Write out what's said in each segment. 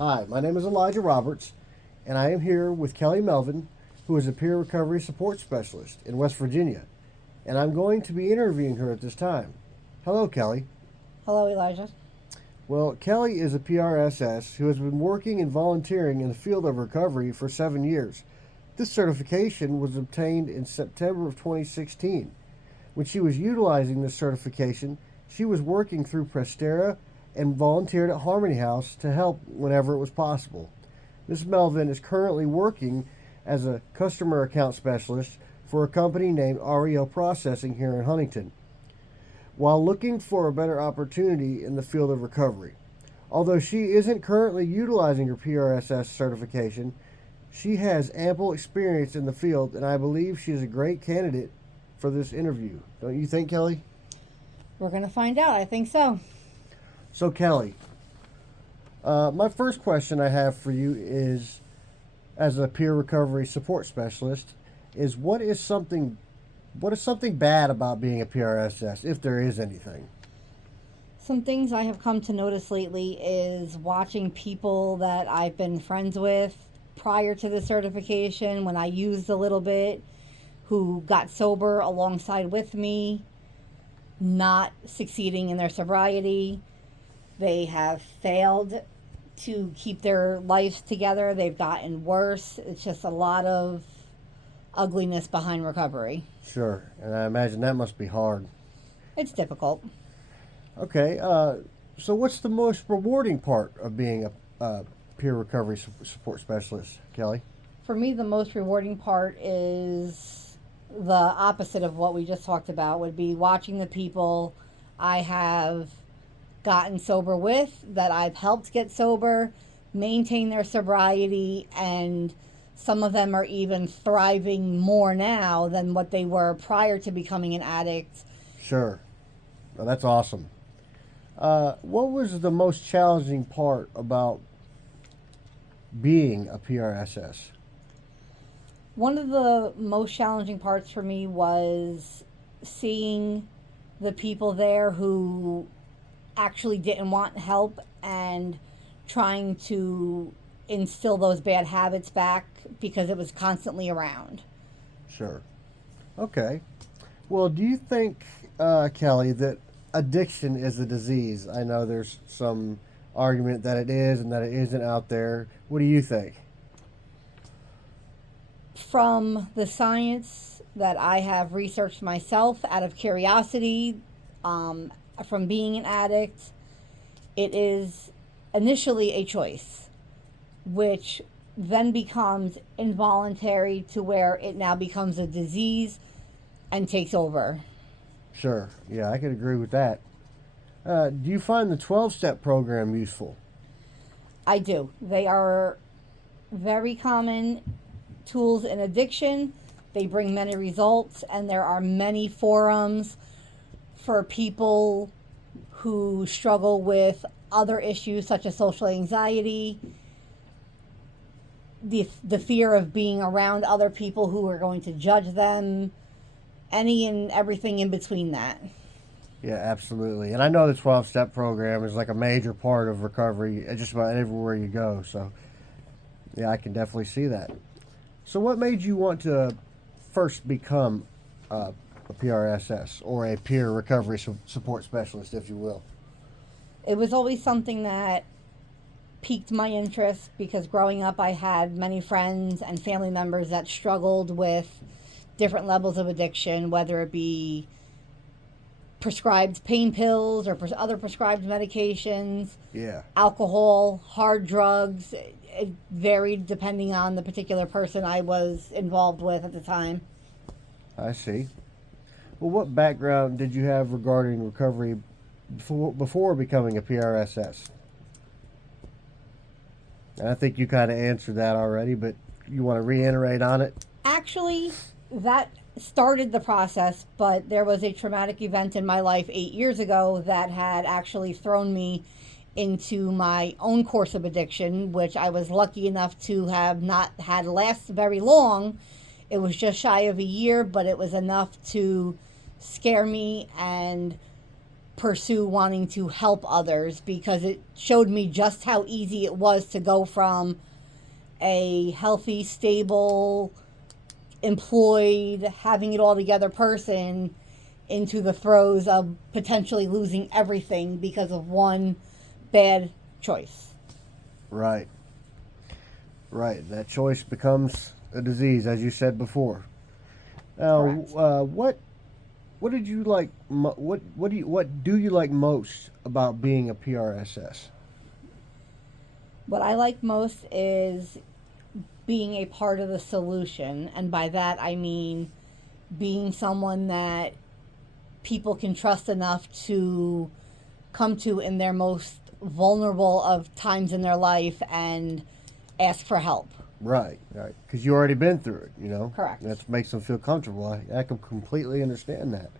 Hi, my name is Elijah Roberts, and I am here with Kelly Melvin, who is a peer recovery support specialist in West Virginia, and I'm going to be interviewing her at this time. Hello, Kelly. Hello, Elijah. Well, Kelly is a PRSS who has been working and volunteering in the field of recovery for 7 years. This certification was obtained in September of 2016. When she was utilizing this certification, she was working through Prestera and volunteered at Harmony House to help whenever it was possible. Ms. Melvin is currently working as a customer account specialist for a company named REO Processing here in Huntington, while looking for a better opportunity in the field of recovery. Although she isn't currently utilizing her PRSS certification, she has ample experience in the field, and I believe she is a great candidate for this interview. Don't you think, Kelly? We're going to find out. I think so. So, Kelly, my first question I have for you is, as a peer recovery support specialist, is what is something bad about being a PRSS, if there is anything? Some things I have come to notice lately is watching people that I've been friends with prior to the certification when I used a little bit who got sober alongside with me, not succeeding in their sobriety. They have failed to keep their lives together. They've gotten worse. It's just a lot of ugliness behind recovery. Sure, and I imagine that must be hard. It's difficult. Okay, so what's the most rewarding part of being a peer recovery support specialist, Kelly? For me, the most rewarding part is the opposite of what we just talked about, would be watching the people I have gotten sober with, that I've helped get sober, maintain their sobriety, and some of them are even thriving more now than what they were prior to becoming an addict. Sure. Well, that's awesome. What was the most challenging part about being a PRSS? One of the most challenging parts for me was seeing the people there who actually didn't want help and trying to instill those bad habits back because it was constantly around. Sure. Okay. Well, do you think, Kelly, that addiction is a disease? I know there's some argument that it is and that it isn't out there. What do you think? From the science that I have researched myself out of curiosity, um, from being an addict, it is initially a choice, which then becomes involuntary to where it now becomes a disease and takes over. Sure. Yeah, I could agree with that. Do you find the 12-step program useful? I do. They are very common tools in addiction. They bring many results, and there are many forums for people who struggle with other issues such as social anxiety, the fear of being around other people who are going to judge them, any and everything in between that. Yeah, absolutely. And I know the 12-step program is like a major part of recovery just about everywhere you go. So, yeah, I can definitely see that. So, what made you want to first become a PRSS or a peer recovery support specialist, if you will? It was always something that piqued my interest because growing up I had many friends and family members that struggled with different levels of addiction, whether it be prescribed pain pills or other prescribed medications, Yeah, alcohol, hard drugs. It varied depending on the particular person I was involved with at the time. I see. Well, what background did you have regarding recovery before becoming a PRSS? And I think you kind of answered that already, but you want to reiterate on it? Actually, that started the process, but there was a traumatic event in my life 8 years ago that had actually thrown me into my own course of addiction, which I was lucky enough to have not had last very long. It was just shy of a year, but it was enough to scare me and pursue wanting to help others, because it showed me just how easy it was to go from a healthy, stable, employed, having it all together person into the throes of potentially losing everything because of one bad choice. Right. Right. That choice becomes a disease, as you said before. Now, what did you like? What do you like most about being a PRSS? What I like most is being a part of the solution, and by that I mean being someone that people can trust enough to come to in their most vulnerable of times in their life and ask for help. Right, right. Because you already been through it, Correct. That makes them feel comfortable. I can completely understand that.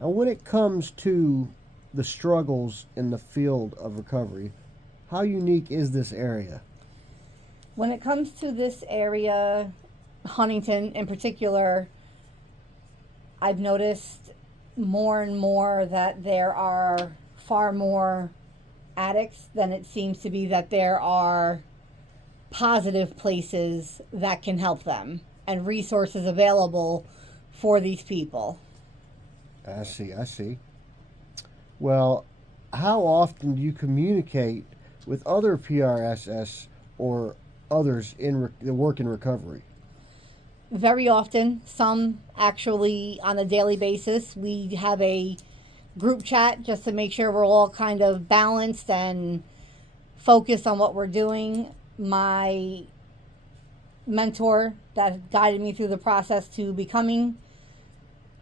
Now, when it comes to the struggles in the field of recovery, how unique is this area? When it comes to this area, Huntington in particular, I've noticed more and more that there are far more addicts than it seems to be that there are positive places that can help them and resources available for these people. I see, I see. Well, how often do you communicate with other PRSS or others that work in recovery? Very often, some actually on a daily basis. We have a group chat just to make sure we're all kind of balanced and focused on what we're doing. My mentor that guided me through the process to becoming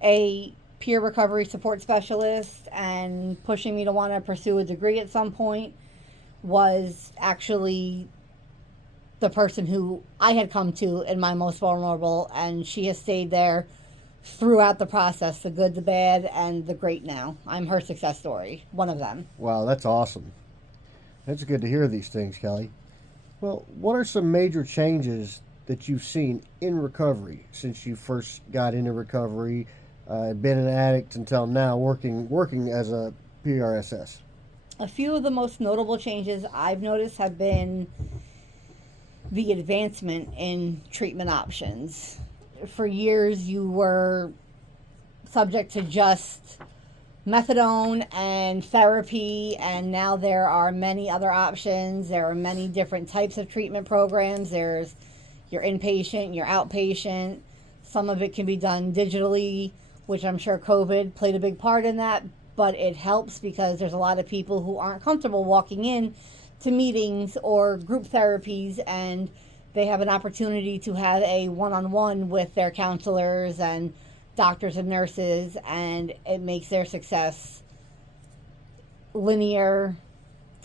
a peer recovery support specialist and pushing me to want to pursue a degree at some point was actually the person who I had come to in my most vulnerable, and she has stayed there throughout the process, the good, the bad, and the great now. I'm her success story, one of them. Wow, that's awesome. It's good to hear these things, Kelly. Well, what are some major changes that you've seen in recovery since you first got into recovery, been an addict until now, working as a PRSS? A few of the most notable changes I've noticed have been the advancement in treatment options. For years, you were subject to just methadone and therapy, and now there are many other options. There are many different types of treatment programs. There's your inpatient, your outpatient. Some of it can be done digitally, which I'm sure COVID played a big part in that, but it helps because there's a lot of people who aren't comfortable walking in to meetings or group therapies, and they have an opportunity to have a one-on-one with their counselors and doctors and nurses, and it makes their success linear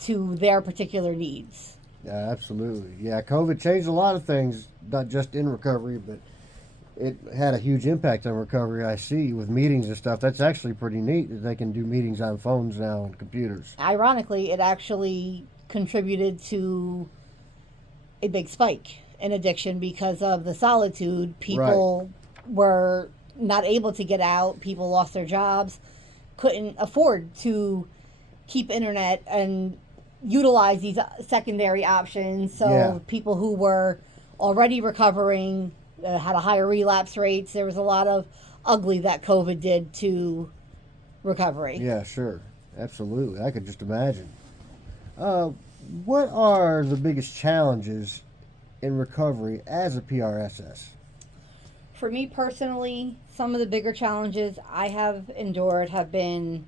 to their particular needs. Yeah, absolutely. Yeah, COVID changed a lot of things, not just in recovery, but it had a huge impact on recovery. I see with meetings and stuff. That's actually pretty neat that they can do meetings on phones now and computers. Ironically, it actually contributed to a big spike in addiction because of the solitude. People were not able to get out. People lost their jobs, couldn't afford to keep internet and utilize these secondary options. So people who were already recovering had a higher relapse rates. There was a lot of ugly that COVID did to recovery. Yeah, sure. Absolutely. I could just imagine. What are the biggest challenges in recovery as a PRSS? For me personally, some of the bigger challenges I have endured have been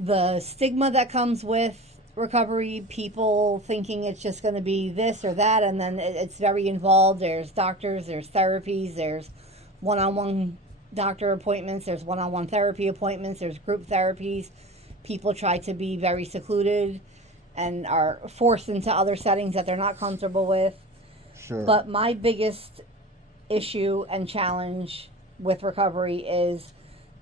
the stigma that comes with recovery, people thinking it's just going to be this or that, and then it's very involved. There's doctors, there's therapies, there's one-on-one doctor appointments, there's one-on-one therapy appointments, there's group therapies. People try to be very secluded and are forced into other settings that they're not comfortable with. Sure. But my biggest issue and challenge with recovery is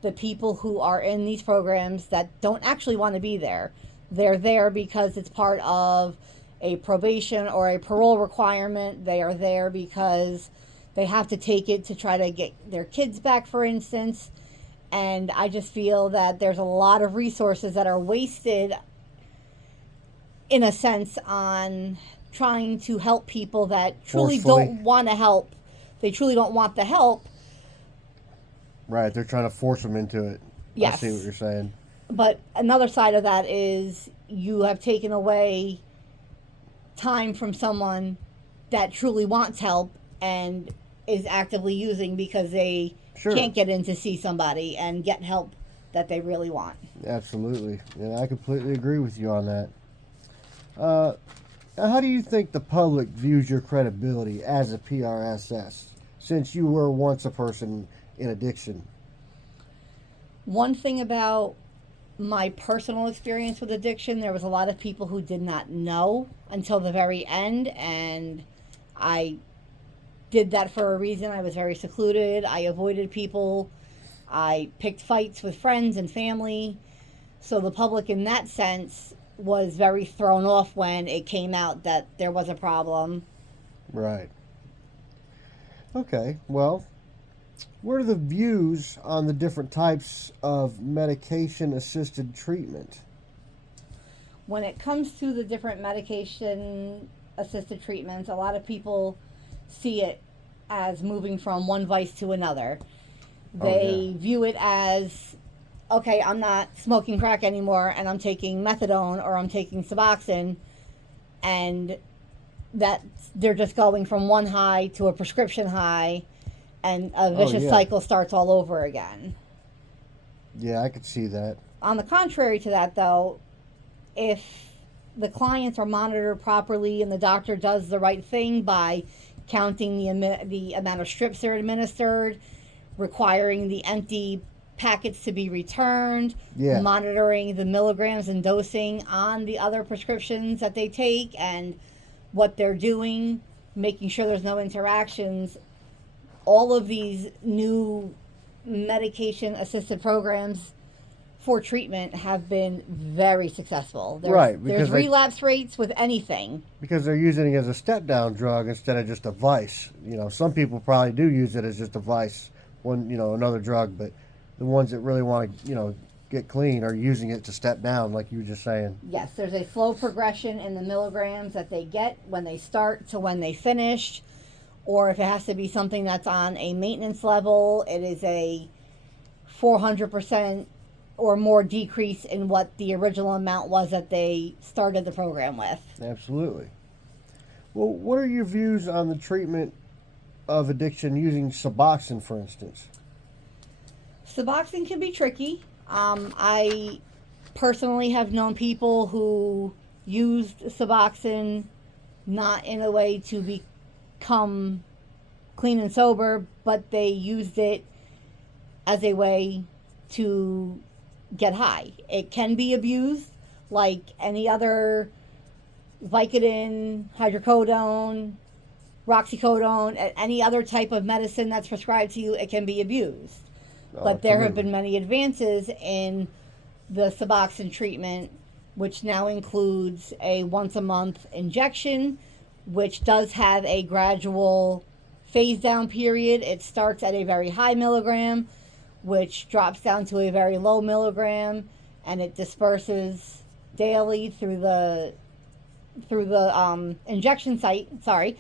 the people who are in these programs that don't actually want to be there. They're there because it's part of a probation or a parole requirement. They are there because they have to take it to try to get their kids back, for instance. And I just feel that there's a lot of resources that are wasted, in a sense, on trying to help people that truly Forcefully. don't want to help. They truly don't want the help. Right, they're trying to force them into it. Yes. I see what you're saying. But another side of that is you have taken away time from someone that truly wants help and is actively using because they Sure. can't get in to see somebody and get help that they really want. Absolutely. And I completely agree with you on that. How do you think the public views your credibility as a PRSS, since you were once a person in addiction? One thing about my personal experience with addiction, there was a lot of people who did not know until the very end, and I did that for a reason. I was very secluded. I avoided people. I picked fights with friends and family. So the public, in that sense, was very thrown off when it came out that there was a problem. Right. Okay, well, what are the views on the different types of medication assisted treatment? When it comes to the different medication assisted treatments, a lot of people see it as moving from one vice to another. They view it as, okay, I'm not smoking crack anymore and I'm taking methadone or I'm taking Suboxone, and that they're just going from one high to a prescription high, and a vicious cycle starts all over again. Yeah, I could see that. On the contrary to that, though, if the clients are monitored properly and the doctor does the right thing by counting the amount of strips they're administered, requiring the empty packets to be returned, monitoring the milligrams and dosing on the other prescriptions that they take and what they're doing, making sure there's no interactions, all of these new medication assisted programs for treatment have been very successful. There's relapse rates with anything. Because they're using it as a step down drug instead of just a vice. You know, some people probably do use it as just a vice, another drug, but the ones that really want to, get clean are using it to step down, like you were just saying. Yes, there's a slow progression in the milligrams that they get when they start to when they finish, or if it has to be something that's on a maintenance level, it is a 400% or more decrease in what the original amount was that they started the program with. Absolutely. Well, what are your views on the treatment of addiction using Suboxone, for instance? Suboxone can be tricky. I personally have known people who used Suboxone not in a way to become clean and sober, but they used it as a way to get high. It can be abused like any other Vicodin, hydrocodone, roxicodone, any other type of medicine that's prescribed to you. It can be abused. But there have been many advances in the Suboxone treatment, which now includes a once-a-month injection, which does have a gradual phase-down period. It starts at a very high milligram, which drops down to a very low milligram, and it disperses daily through the injection site.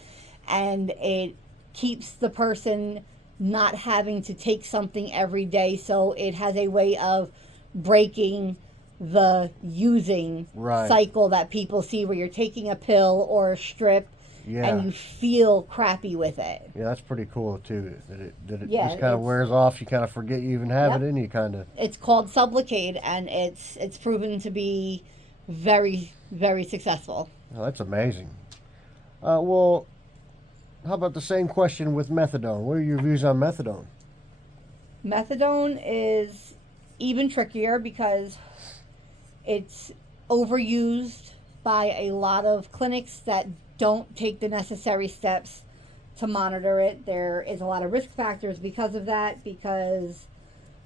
And it keeps the person not having to take something every day, so it has a way of breaking the using cycle that people see where you're taking a pill or a strip and you feel crappy with it. Yeah, that's pretty cool too. That it just kind of wears off. You kind of forget you even have it in you, kind of. It's called Sublocade, and it's proven to be very, very successful. Oh, that's amazing. Well, how about the same question with methadone? What are your views on methadone? Methadone is even trickier because it's overused by a lot of clinics that don't take the necessary steps to monitor it. There is a lot of risk factors because of that, because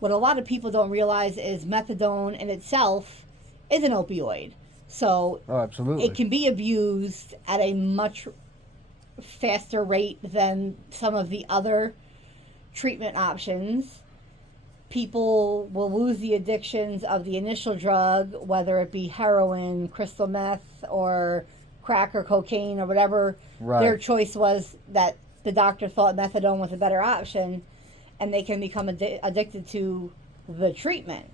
what a lot of people don't realize is methadone in itself is an opioid. So absolutely, it can be abused at a much faster rate than some of the other treatment options. people will lose the addictions of the initial drug, whether it be heroin, crystal meth, or crack or cocaine or whatever their Right. choice was, that the doctor thought methadone was a better option, and they can become addicted to the treatment.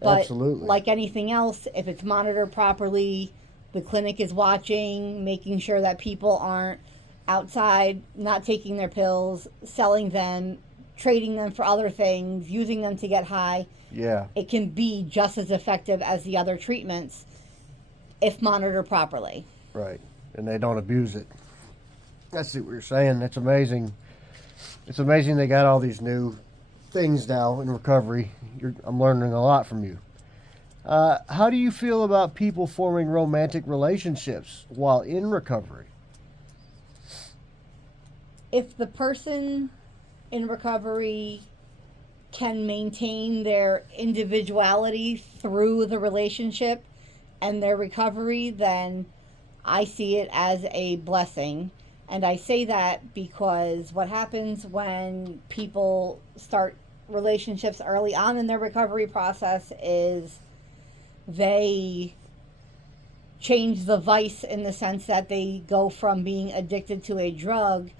But Absolutely. like anything else, if it's monitored properly, the clinic is watching, making sure that people aren't outside not taking their pills, selling them, trading them for other things, using them to get high. Yeah. It can be just as effective as the other treatments if monitored properly. Right. And they don't abuse it. I see what you're saying. That's amazing. It's amazing they got all these new things now in recovery. I'm learning a lot from you. How do you feel about people forming romantic relationships while in recovery? If the person in recovery can maintain their individuality through the relationship and their recovery, then I see it as a blessing. And I say that because what happens when people start relationships early on in their recovery process is they change the vice, in the sense that they go from being addicted to a drug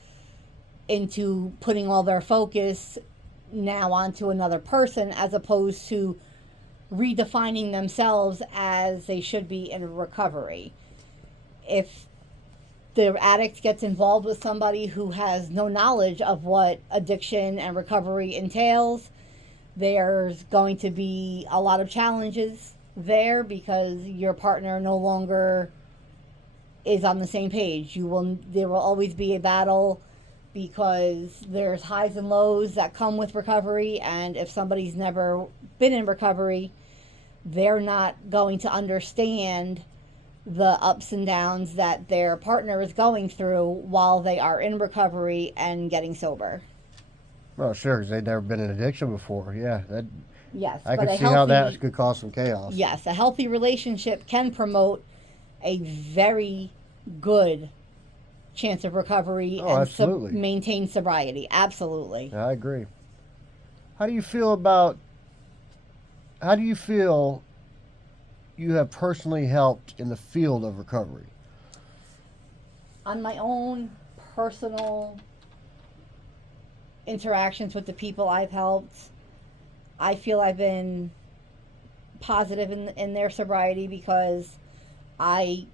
into putting all their focus now onto another person, as opposed to redefining themselves as they should be in recovery. If the addict gets involved with somebody who has no knowledge of what addiction and recovery entails, there's going to be a lot of challenges there, because your partner no longer is on the same page. There will always be a battle, because there's highs and lows that come with recovery, and if somebody's never been in recovery, they're not going to understand the ups and downs that their partner is going through while they are in recovery and getting sober. Well, sure, because they've never been in addiction before. Yeah, Yes, I but could a see how that healthy, could cause some chaos. yes, a healthy relationship can promote a very good chance of recovery Oh, and absolutely. maintain sobriety. Absolutely. I agree. How do you feel about? How do you feel you have personally helped in the field of recovery? On my own personal interactions with the people I've helped, I feel I've been positive in their sobriety, because I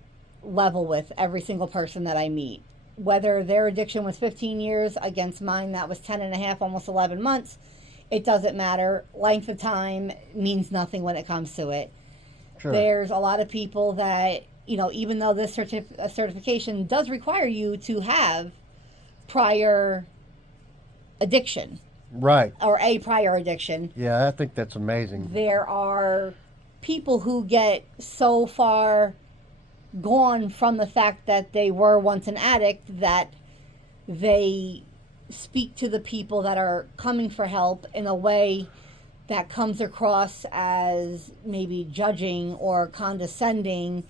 level with every single person that I meet. Whether their addiction was 15 years against mine that was 10 and a half, almost 11 months, it doesn't matter. Length of time means nothing when it comes to it. Sure. There's a lot of people that, even though this certification does require you to have prior addiction Right. or a prior addiction, Yeah, I think that's amazing. there are people who get so far gone from the fact that they were once an addict that they speak to the people that are coming for help in a way that comes across as maybe judging or condescending.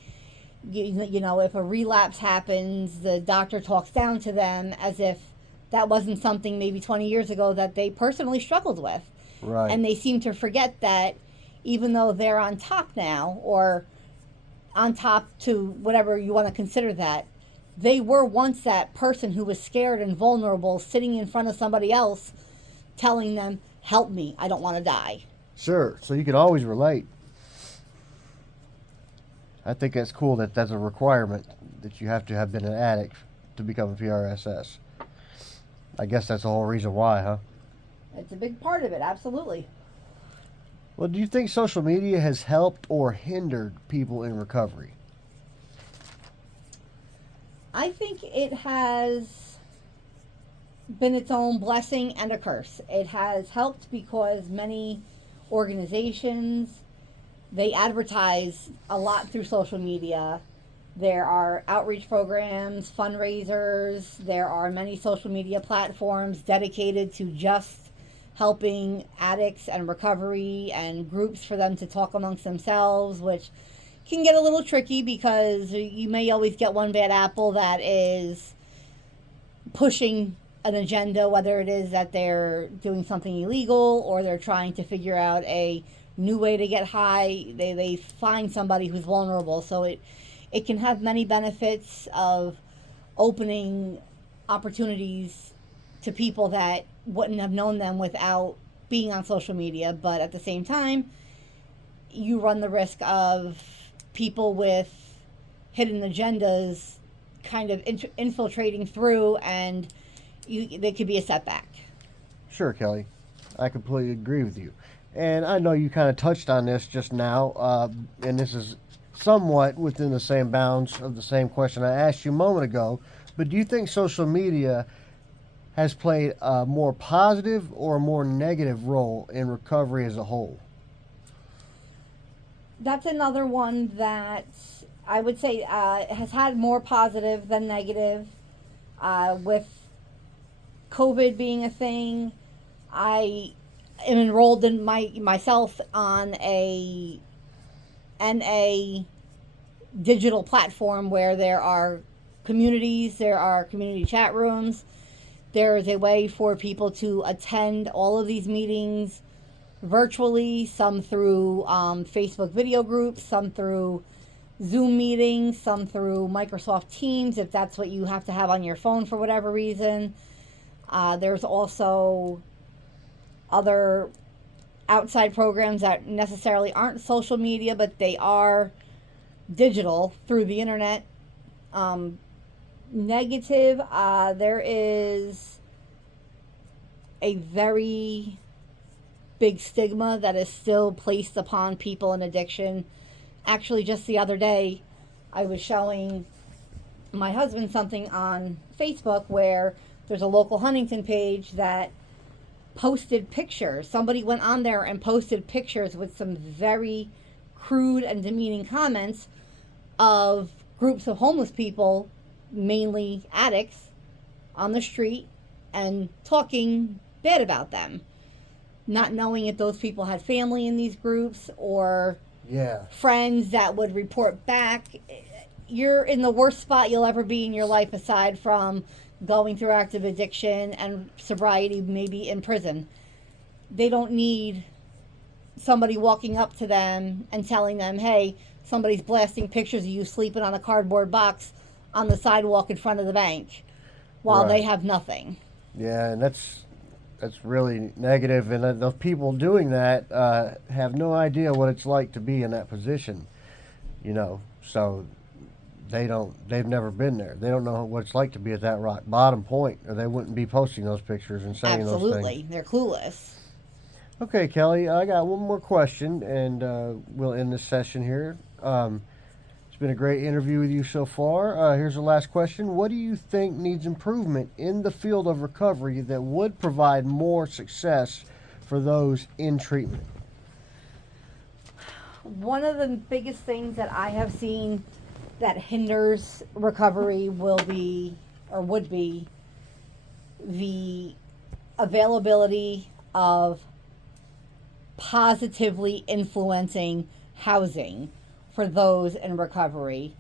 If a relapse happens, the doctor talks down to them as if that wasn't something maybe 20 years ago that they personally struggled with. Right. And they seem to forget that even though they're on top now, or on top to whatever you want to consider that, they were once that person who was scared and vulnerable, sitting in front of somebody else telling them, help me, I don't want to die. Sure. So you can always relate. I think that's cool that that's a requirement, that you have to have been an addict to become a PRSS. I guess that's the whole reason why, huh? It's a big part of it, absolutely. Well, do you think social media has helped or hindered people in recovery? I think it has been its own blessing and a curse. It has helped because many organizations, they advertise a lot through social media. There are outreach programs, fundraisers. There are many social media platforms dedicated to just helping addicts and recovery, and groups for them to talk amongst themselves, which can get a little tricky because you may always get one bad apple that is pushing an agenda, whether it is that they're doing something illegal or they're trying to figure out a new way to get high. They find somebody who's vulnerable. So it can have many benefits of opening opportunities to people that wouldn't have known them without being on social media. But at the same time, you run the risk of people with hidden agendas kind of infiltrating through, and they could be a setback. Sure, Kelly. I completely agree with you. And I know you kind of touched on this just now, and this is somewhat within the same bounds of the same question I asked you a moment ago. But do you think social media has played a more positive or a more negative role in recovery as a whole? That's another one that I would say has had more positive than negative. With COVID being a thing, I am enrolled in myself on a NA digital platform where there are communities, there are community chat rooms. There is a way for people to attend all of these meetings virtually, some through Facebook video groups, some through Zoom meetings, some through Microsoft Teams, if that's what you have to have on your phone for whatever reason. There's also other outside programs that necessarily aren't social media, but they are digital through the internet. Negative, there is a very big stigma that is still placed upon people in addiction. Actually, just the other day, I was showing my husband something on Facebook where there's a local Huntington page that posted pictures. Somebody went on there and posted pictures with some very crude and demeaning comments of groups of homeless people, mainly addicts, on the street and talking bad about them, not knowing if those people had family in these groups or friends that would report back. You're in the worst spot you'll ever be in your life, aside from going through active addiction and sobriety, maybe in prison. They don't need somebody walking up to them and telling them, hey, somebody's blasting pictures of you sleeping on a cardboard box on the sidewalk in front of the bank while they have nothing. Yeah, and that's really negative, and those people doing that have no idea what it's like to be in that position, so they've never been there. They don't know what it's like to be at that rock bottom point, or they wouldn't be posting those pictures and saying those things. Absolutely, they're clueless. Okay, Kelly, I got one more question, and we'll end this session here. It's been a great interview with you so far. Here's the last question. What do you think needs improvement in the field of recovery that would provide more success for those in treatment? One of the biggest things that I have seen that hinders recovery would be the availability of positively influencing housing for those in recovery.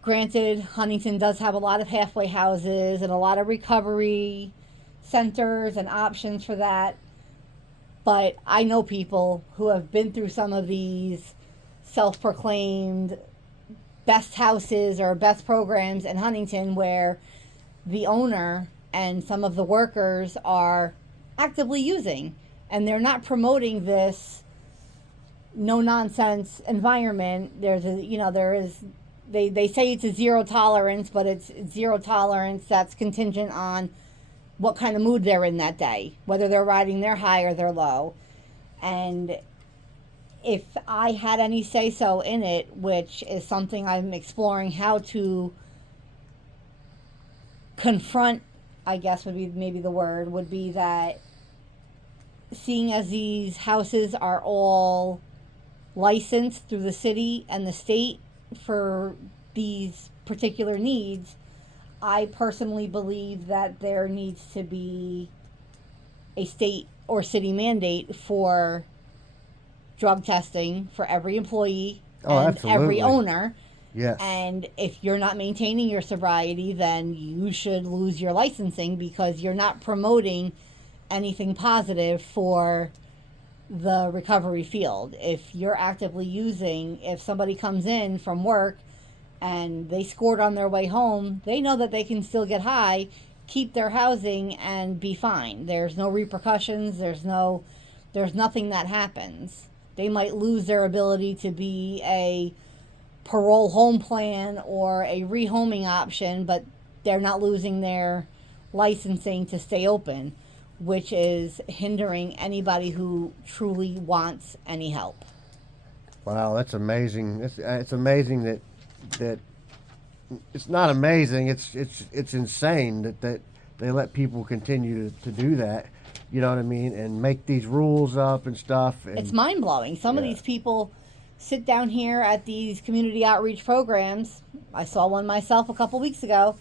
Granted, Huntington does have a lot of halfway houses and a lot of recovery centers and options for that. But I know people who have been through some of these self-proclaimed best houses or best programs in Huntington where the owner and some of the workers are actively using, and they're not promoting this no nonsense environment. They say it's a zero tolerance, but it's zero tolerance that's contingent on what kind of mood they're in that day, whether they're riding their high or their low. And if I had any say so in it, which is something I'm exploring how to confront, I guess would be maybe the word, would be that seeing as these houses are all licensed through the city and the state for these particular needs, I personally believe that there needs to be a state or city mandate for drug testing for every employee and absolutely. every owner. Yes. And if you're not maintaining your sobriety, then you should lose your licensing because you're not promoting anything positive for the recovery field. If you're actively using, if somebody comes in from work and they scored on their way home, they know that they can still get high, keep their housing, and be fine. There's no repercussions. There's nothing that happens. They might lose their ability to be a parole home plan or a rehoming option, but they're not losing their licensing to stay open, which is hindering anybody who truly wants any help. Wow, that's amazing. It's amazing that it's not amazing. It's insane that they let people continue to do that. You know what I mean? And make these rules up and stuff. And, It's mind blowing. Some of Yeah. these people sit down here at these community outreach programs. I saw one myself a couple weeks ago,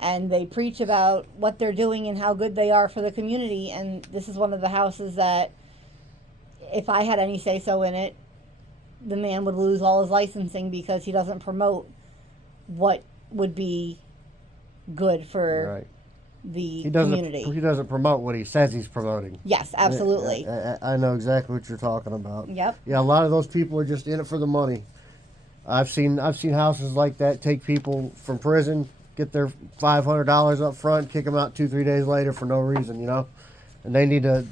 and they preach about what they're doing and how good they are for the community. And this is one of the houses that, if I had any say so in it, the man would lose all his licensing because he doesn't promote what would be good for right. the He doesn't. community. He doesn't promote what he says he's promoting. Yes, absolutely. I know exactly what you're talking about. Yep. Yeah, a lot of those people are just in it for the money. I've seen houses like that take people from prison, get their $500 up front, kick them out 2-3 days later for no reason, you know. And they need to.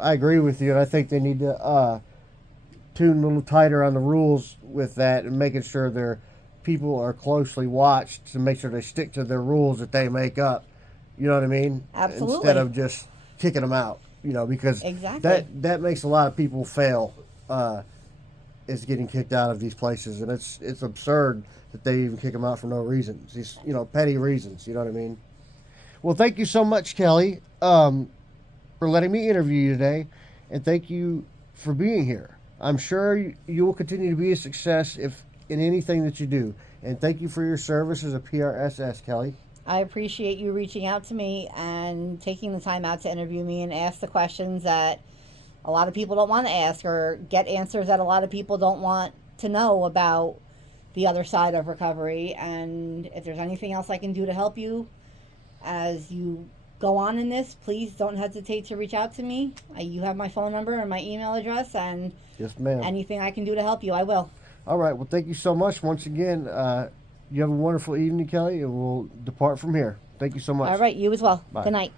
I agree with you, and I think they need to tune a little tighter on the rules with that, and making sure their people are closely watched to make sure they stick to their rules that they make up. You know what I mean? Absolutely. Instead of just kicking them out, you know, because Exactly. that makes a lot of people fail. Is getting kicked out of these places, and it's absurd that they even kick them out for no reasons. These petty reasons. You know what I mean? Well, thank you so much, Kelly, for letting me interview you today, and thank you for being here. I'm sure you will continue to be a success if in anything that you do. And thank you for your service as a PRSS, Kelly. I appreciate you reaching out to me and taking the time out to interview me and ask the questions that a lot of people don't want to ask, or get answers that a lot of people don't want to know about the other side of recovery. And if there's anything else I can do to help you as you go on in this, please don't hesitate to reach out to me. You have my phone number and my email address, and Yes, ma'am. anything I can do to help you, I will. All right. Well, thank you so much once again. You have a wonderful evening, Kelly, and we'll depart from here. Thank you so much. All right, you as well. Bye. Good night.